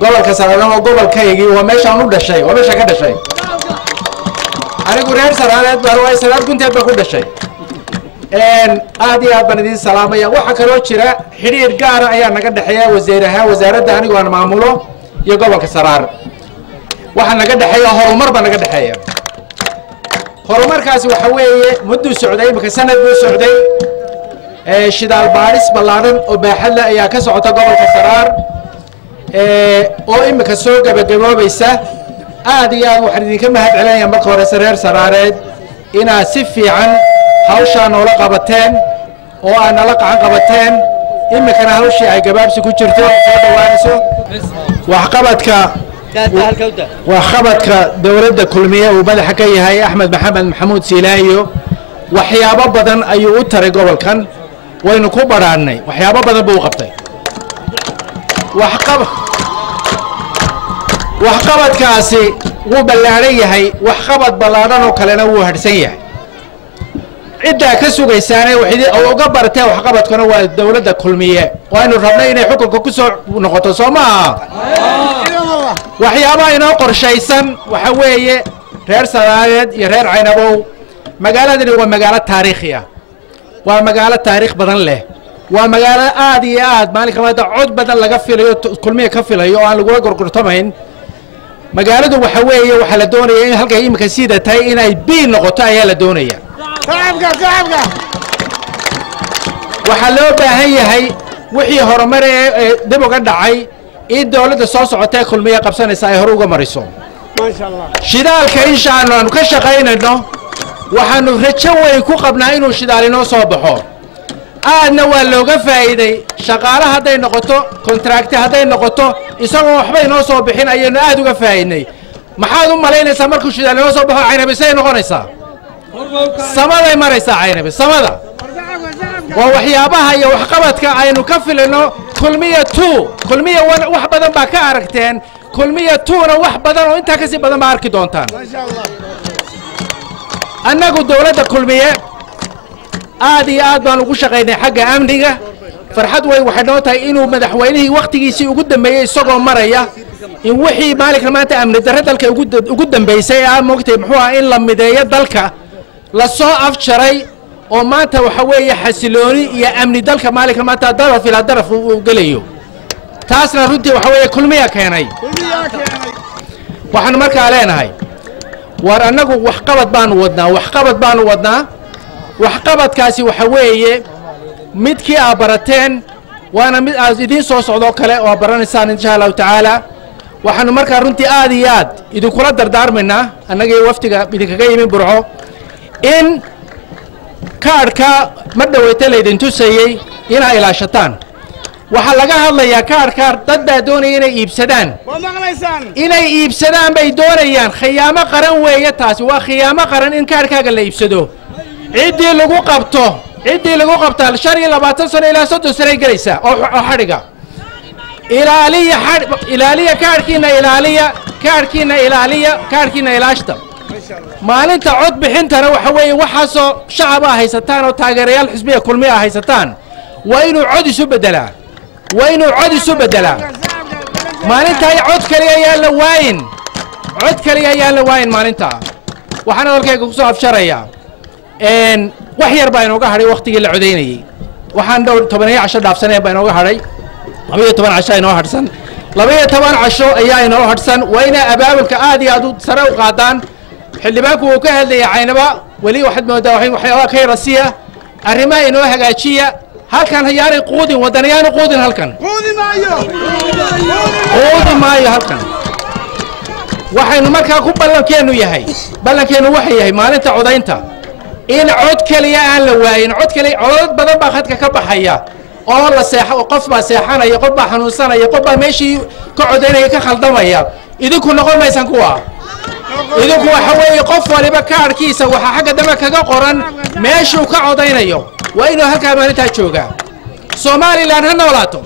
gobolka Saraare oo gobolkaygii waa meeshaan u dhashay waa meesha ka dhashay anigu reer Saraareed baa way Saraar gunteed ba ku dhashay aad iyo aad baan idin salaamaya waxa kale oo jira xiriir gaar ah ayaa naga dhaxeeya wasaaradda anigu aan maamulo iyo gobolka Saraar waxa naga dhaxeeya horumar baa naga dhaxeeya horumarkaasi waxa weeye muddo socday imka sanad buu socday shidaal baaris ballaaran oo baaxad leh ayaa ka socota gobolka Saraar oo imika soo gabagaboobaysa aad iyo aad waxaan idinka mahad celinayaa marka hore reer Saraareed inaad si fiican hawshaan noola qabateen oo aan nala qacan qabateen imikana hawshii ay gabaabsi ku jirto soo dhawaanayso waxqabadka dowladda kulmiye uu madaxa ka yahay Axmed Maxamed Maxamuud Silaayo waxyaabo badan ayuu u taray gobolkan waynu ku baraanay waxyaabo badan buu qabtay waxqabadkaasi wuu ballaaran yahay waxqabad ballaaran oo kalena wuu hadhsan yahay cidda ka sugaysaanay wixii uga bartay waxqabadkana waa dawladda kulmiye waanu rabnay inay xukunka ku soo noqoto Soomaa waxyaabaha inoo qorshaysan waxa weeye reer Saraareed iyo reer Caynabow magaaladani waa magaalo taariikhi ah waa magaalo taariikh badan leh waa magaalo aad iyo aad maalinka maanta cod badan laga filayo kulmiye ka filayo oo aan lagu gorgortamayn magaaladu waxa weeye waxa la doonayaa in halka imika sida tahay inay biin noqoto ayaa la doonayaa waxa loo baahan yahay wixii horumar ee dib uga dhacay in dawladda soo socotay kulmiye qabsanaysa ay hor uga mariso ma sha Allah shidaalka insha Allah ka shaqaynayno waxaanu rajo weyn ku qabnaa inuu shidaal inoo soo baxo aadna waa looga faa'iiday shaqaalaha haday noqoto contract haday noqoto isagoo waxba inoo soo bixin ayaynu aad uga faa'iidnay maxaad u malaynaysaa markuu shidaal inoo soo baxo Caynabe say noqonaysaa samaday maraysaa Caynabe samada waa waxyaabaha iyo waxqabadka aynu ka filano kulmiye 2 kulmiye wax badan baa ka aragteen kulmiye 2 na wax badan oo inta ka sii badan baa arki doontaan ma sha Allah annagu dawladda kulmiye aad iyo aad baan ugu shaqaynay xagga amniga farxad way waxay noo tahay inuu madaxweynihii waqtigiisii ugu dambeeyay isagoo maraya in wixii maalinka maanta amni darro dalka ugu dambeysay aan moogtay muxuu ah in la mideeyo dalka la soo afjaray oo maanta waxa weeye xasilooni iyo amni dalka maalinka maanta daraf ila daraf uu galayo taasna runtii waxa weeye kulmiya keenay waxaan markaa leenahay war annagu waxqabad baanu wadnaa waxqabadkaasi waxa weeye midkii aad barateen waana mid aad idiin soo socdo kale oo baranaysaan insha Allah taala waxaanu markaa runtii aad iyo aad idinkula dardaarmaynaa annaga waftiga idinkaga yimi Burco in kaarka ma dhaweyta leedin tusayay inay ilaashataan waxa laga hadlayaa kaarka dad baa doonaya inay iibsadaan bay doonayaan khiyaamo qaran weeye taasi waa khiyaamo qaran in kaarkaaga la iibsado ciidii lagu qabto 25 sano ilaa 30 sano galaysa oo xariga ilaaliya kaarkiina ilaashta maalinta cod bixintana waxa weeye waxaasoo shacab ah haysataan oo taageerayaal xisbiga kulmiye ah haysataan waa inuu cod isu bedelaa maalinta ay cod kaliya ayaa la waayin cod kaliya ayaan la waayin maalinta waxaan hadalkayga ku soo afsharayaa wax yar baa inooga hadhay waqtigii la codaynayay waxaan dhowr 10 casho dhaafsaneen baa inooga hadhay 12 casho inoo hadhsan 12 casho ayaa inoo hadhsan wayna abaabulka aad iyo aad u sare u qaadaan xildhibaanku uu ka hadlayay caynaba wali waxaad moodaa waxyaabo ka yarasiya arrimaha inoo hagaajiya halkan hayaanay quudin wadanayaanu quudin halkan quudi maayo halkan waxaynu markaa ku ballankeenu yahay waxa yahay maalinta codaynta in cod kaliya aan la waayin cod kaliya codad badan baa khadka ka baxaya oo la seexo qof baa seexanaya qof baa xanuunsanaya qof baa meeshii ka codaynaya ka khaldamaya idinku noqon maysan kuwa idinku waxa weeye qof waliba kaarkiisa waxa xagga dambe kaga qoran meeshuu ka codaynayo waa inuu halkaa maalintaa joogaa Somaliland ha noolaato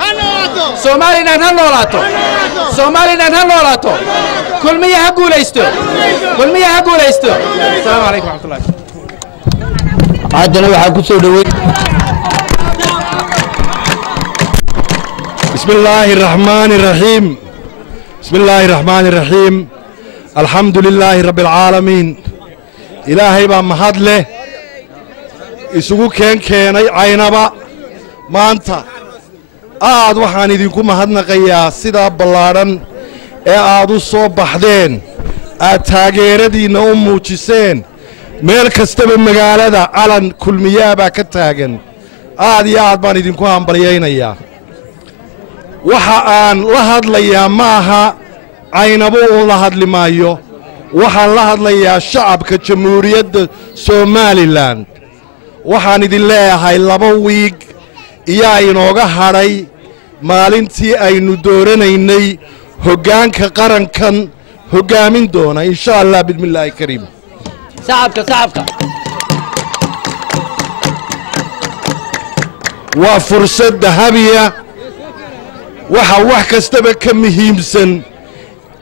Somaliland ha noolaato Somaliland ha noolaato kulmiye ha guulaysto Assalaamu calaykum warahmatullahi عادنا وحكو سودوي بسم الله الرحمن الرحيم الحمد لله رب العالمين إلهي با محد له isugu keenay caynaba maanta aad waxaan idinku mahadnaqayaa sida ballaaran ee aad u soo baxdeen aad taageeradiina u muujiseen meel kastaba magaalada calan kulmiyaaba ka taagan aad iyo aad baan idinku hambalyaynayaa waxa aan la hadlayaa maaha caynabo uu la hadli maayo waxaan la hadlayaa shacabka jamhuuriyadda Somaliland waxaan idin leeyahay 2 wiig iyaa inooga hadhay maalintii aynu dooranaynay hoggaanka qarankan hoggaamin doona insha Allah bismillaahi kariim صعبك وفرصة ذهبية wax kastaba ka muhiimsan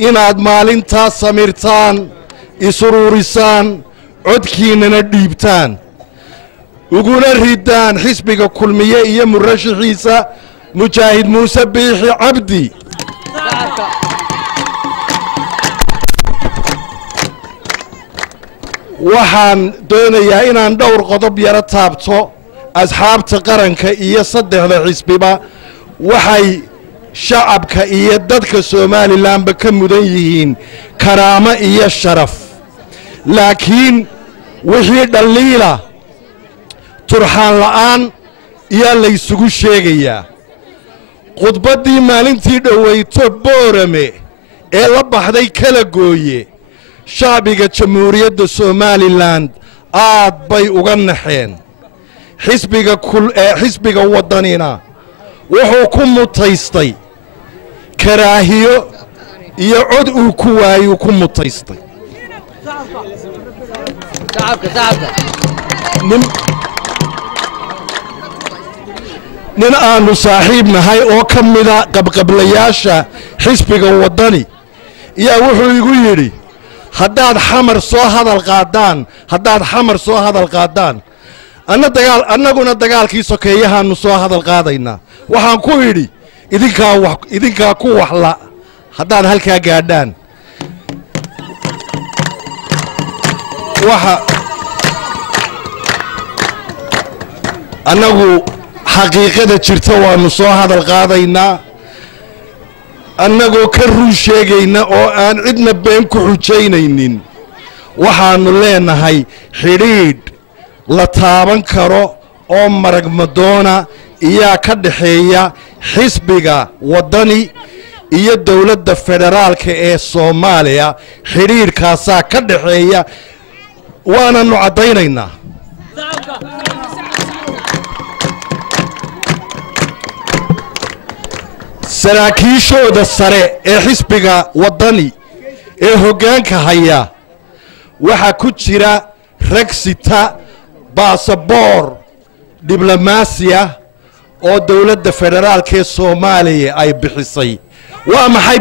inaad maalintaas samirtaan isuruurisaan codkiinana dhiibtaan uguna ridaan xisbiga kulmiye iyo murashaxiisa mujaahid muuse biixi cabdi waxaan doonayaa inaan dhowr qodob yara taabto asxaabta qaranka iyo 3 xisbiba waxay shacabka iyo dadka Somaliland ka mudan yihiin karaamo iyo sharaf laakiin wixii dhaliila turxaan la'aan iyo la isugu sheegayaa khudbadii maalintii dhaweyto boorame ee la baxday kala gooye shacbiga jamhuuriyadda Somaliland aad bay uga naxeen xisbiga wadanina wuxuu ku mutaystay karaahiyo iyo cod uu ku waayo ku mutaystay nin aanu saaxiib nahay oo ka mida qabqablayaasha xisbiga wadani yaa wuxuu igu yidhi haddaad xamar soo hadal qaadaan annaguna dagaalkii sokeeyahaanu soo hadal qaadaynaa waxaan ku idhi idinkaa ku waxla haddaad halkaa gaadhaan annagu xaqiiqada jirta waanu soo hadal qaadaynaa annagoo ka run sheegayna oo aan cidna been ku xujaynaynin waxaannu leenahay xidhiidh la taaban karo oo maragmadoona iyaa ka dhaxeeya xisbiga wadani iyo dawladda federaalka ee Soomaaliya xidhiidhkaasaa ka dhaxeeya waananu caddaynaynaa saraakiishooda sare ee xisbiga wadani ee hoggaanka haya waxaa ku jira rag sita baasaboor diblomaasiya oo dawladda federaalka ee Soomaaliya ay bixisay waa maxay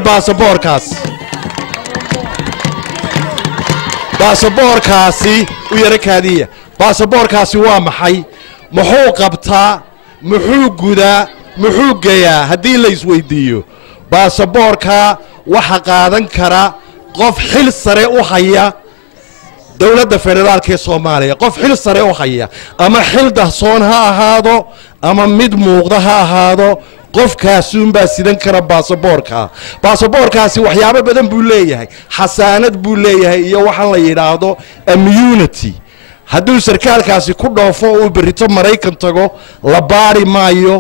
baasaboorkaasi u yarakaadiya baasaboorkaasi waa maxay muxuu qabtaa muxuu gudaa muxuu gayaa haddii la isweydiiyo baasaboorka waxa qaadan kara qof xil sare u haya dowladda federaalka ee Soomaaliya qof xil sare u haya ama xil dahsoon ha ahaado ama mid muuqda ha ahaado qofkaasuun baa sidan kara baasaboorkaasi waxyaabo badan buu leeyahay xasaanad buu leeyahay iyo waxa la yiraahdo immunity hadduu sarkaalkaasi ku dhoofo oo berito Mareykan tago la baari maayo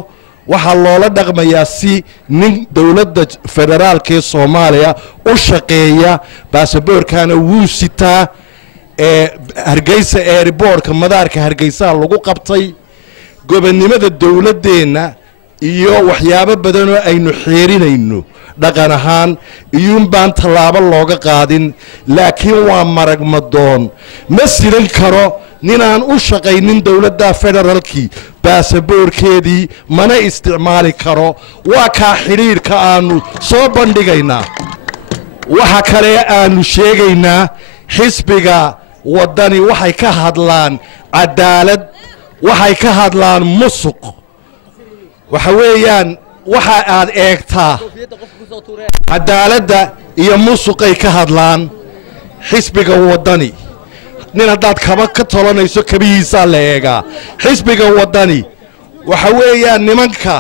waxa loola dhaqmayaa si nin dowladda federaalka ee Soomaaliya u shaqeeya baasaboorkana wuu sitaa Hargeysa airportka madaarka Hargeysa lagu qabtay gobonimada dowladeena iyo waxyaabo badan oo aynu xeerinayno dhaqan ahaan iyo baan talaabo looga qaadin laakiin waa marag madoon ma siran karo ninaan u shaqaynin dowladda federaalki baasaboorkeedii mana isticmaali karo waa ka xiriirka aanu soo bandhigaynaa waxa kale aanu sheegaynaa xisbiga wadani waxay ka hadlaan cadaalad waxay ka hadlaan musuq waxa weeyaan waxa aad eegtaa cadaaladda iyo musuqay ka hadlaan xisbiga wadani nin hadaad kaba ka tolanayso kabihiisa la eegaa xisbiga wadani waxa weeyaan nimanka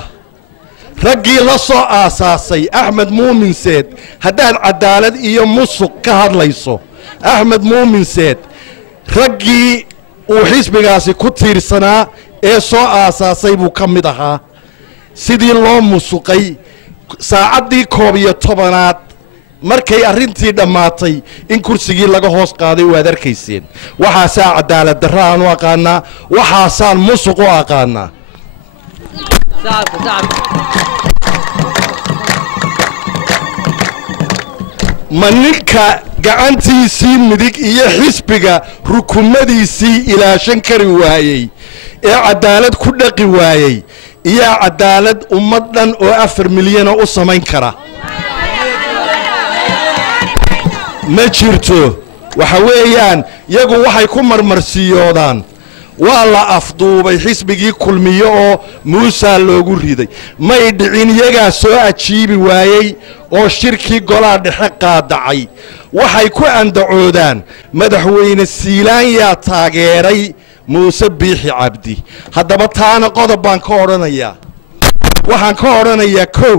raggii la soo aasaasay Axmed Muumin Seed hadaad cadaalad iyo musuq ka hadlayso Axmed Muumin Seed raggii uu xisbigaasi ku tiirsanaa ee soo aasaasay buu ka mid ahaa sidii loo musuqay saacadii 11aad markay arrintii dhamaatay in kursigii laga hoos qaaday waad arkayseen waxaasaa cadaalad darro aan u aqaanaa waxaasaan musuq u aqaanaa maninka gacantiisii midig iyo xisbiga rukumadiisii ilaashan kari waayay ee cadaalad ku dhaqi waayay iyo cadaalad ummad dhan oo 4 milyan u samayn kara ma jirto waxa weeyaan iyagu waxay ku marmarsiyoodaan waa la afduubay xisbigii kulmiye oo Muuse loogu riday may dhicin iyaga soo ajiibi waayay oo shirkii golaha dhexe qaadacay waxay ku andacoodaan madaxweyne Siilaan yaa taageeray Muuse Biixi Cabdi haddaba taana qodob baan ka oranayaa waxaan ka oranayaa kow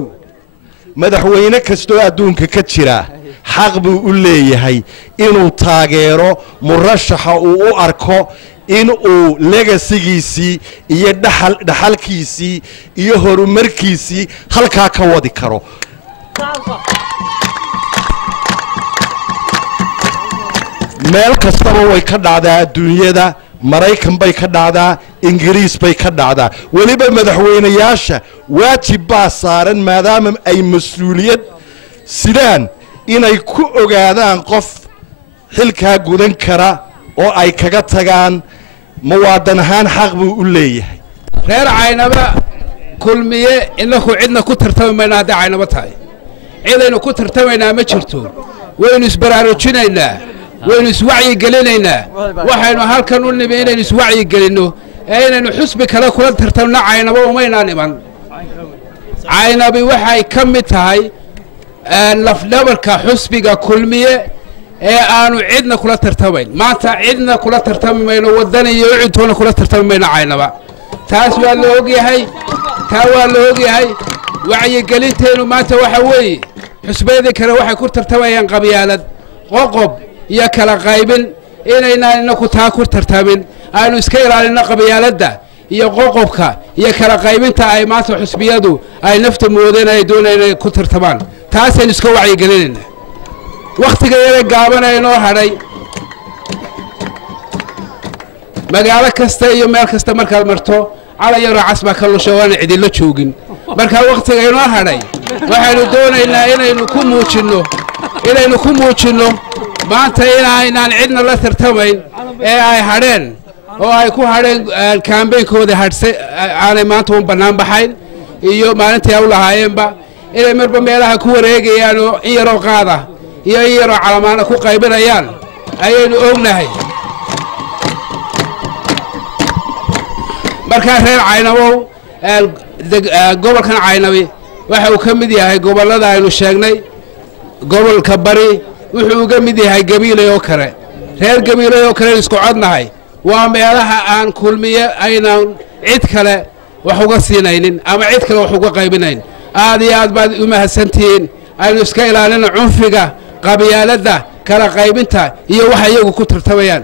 madaxweyne kastoo adduunka ka jira xaq buu u leeyahay inuu taageero murashaxa uu u arko in uu legacygiisii iyo dhaxalkiisii iyo horumarkiisii halkaa ka wadi karo meel kastaba way ka dhacdaa adduunyada Mareykan bay ka dhacdaa Ingiriis bay ka dhacdaa waliba madaxweynayaasha waajib baa saaran maadaama ay mas'uuliyad sidaan inay ku ogaadaan qof xilka gudan kara oo ay kaga tagaan muwaadan ahaan xaq buu u leeyahay reer caynaba kulmiye inaku cidna ku tartamayna hada caynaba tahay cidaynu ku tartamaynaa ma jirto waynu isbaraarujinaynaa waynu iswacyi gelinaynaa waxaynu halkan u nimay inaynu iswacyi gelino inaynu xusbi kale kula tartamno caynaba umaynaan iman caynabi waxay ka mid tahay lafdhabarka xusbiga kulmiye ee aanu cidna kula tartamayn maanta cidna kula tartamayno wadani iyo cidtoona kula tartamayno caynaba taas waa la ogyahay wacyi gelinteenu maanta waxa weeye xusbeedii kale waxay ku tartamayaan qabyaalad qoqob iyo kala qaybin inayna inaku taa ku tartamin aanu iska ilaalino qabyaaladda iyo qoqobka iyo kala qaybinta ay maanta xusbiyadu ay nafta moodeen ay doonayaan ku tartamaan taasaynu iska wacyi gelinayna waqtiga yare gaaban ay noo hadhay magaalo kasta iyo meel kasta markaad marto calayaro casba ka lusho waan cidilo joogin marka waqtiga inoo hadhay waxaynu doonaynaa inaynu ku muujino maanta inaanaan cidna la tartamayn ee ay hadheen oo ay ku hadheen kaambeynkooda aanay maanta un bannaan baxayn iyo maalintii ay u lahaayeenba inay marba meelaha ku wareegayaan oo in yaroo qaada iyo in yaroo calamaana ku qaybinayaan ayaynu ognahay markaa reer caynabow gobolkan caynabi waxa uu ka mid yahay gobollada aynu sheegnay gobolka bari wuxuu uga mid yahay gabiilay oo kale reer gabiilay oo kale isku codnahay waa meelaha aan kulmiye aynaan cid kale wax uga siinaynin ama cid kale wax uga qaybinayn aad iyo aad baad u mahadsantihiin aynu iska ilaalino cunfiga qabyaaladda kala qaybinta iyo waxa iyagu ku tartamayaan